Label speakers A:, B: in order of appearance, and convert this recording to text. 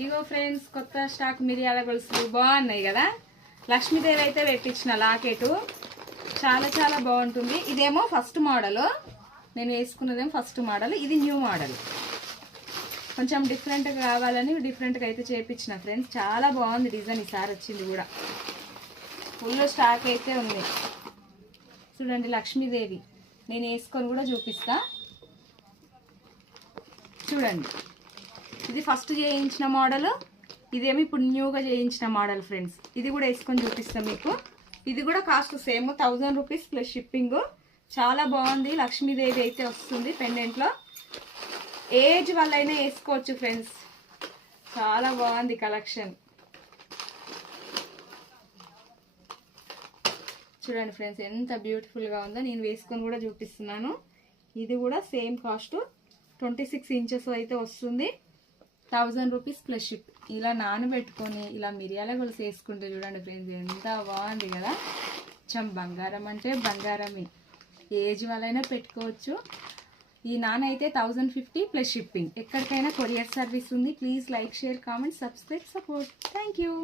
A: ఇగో friends కొత్త stock మిరియాల గొలుసులు బాగున్నాయి కదా? లక్ష్మీదేవి అయితే పెట్టించిన లాకెట్. చాలా చాలా బాగుంటుంది. ఇదేమో ఫస్ట్ మోడల్. నేను వేసుకున్నదేమో ఫస్ట్ మోడల్. ఇది న్యూ మోడల్. కొంచెం డిఫరెంట్గా కావాలని డిఫరెంట్గా అయితే చేపించిన ఫ్రెండ్స్. చాలా బాగుంది డిజైన్. ఈసారి వచ్చింది కూడా. ఫుల్ స్టాక్ అయితే ఉంది. చూడండి లక్ష్మీదేవి. నేను వేసుకొని కూడా చూపిస్తా. చూడండి. ఇది ఫస్ట్ చేయించిన మోడల్ ఇదేమి ఇప్పుడు న్యూగా చేయించిన మోడల్ ఫ్రెండ్స్ ఇది కూడా వేసుకొని చూపిస్తాం మీకు. ఇది కూడా cost same thousand rupees plus shipping చాలా బాగుంది. లక్ష్మీదేవి అయితే వస్తుంది పెండెంట్లో ఏజ్ వాళ్ళైనా వేసుకోవచ్చు ఫ్రెండ్స్ చాలా బాగుంది కలెక్షన్ చూడండి ఫ్రెండ్స్ ఎంత బ్యూటిఫుల్గా ఉందో. నేను వేసుకొని కూడా చూపిస్తున్నాను. ఇది కూడా same cost twenty six inches అయితే వస్తుంది. Thousand rupees plus ship. ఇలా నానబెట్టుకొని ఇలా మిరియాల గొలుసు వేసుకుంటే చూడండి ఫ్రెండ్స్ ఎంత బాగుంది కదా. కొంచెం బంగారం అంటే బంగారమే. ఏజ్ వాళ్ళైనా పెట్టుకోవచ్చు. ఈ నాన్ అయితే థౌజండ్ ఫిఫ్టీ ప్లస్ షిప్పింగ్. ఎక్కడికైనా కొరియర్ సర్వీస్ ఉంది. Please like share comment subscribe support. Thank you.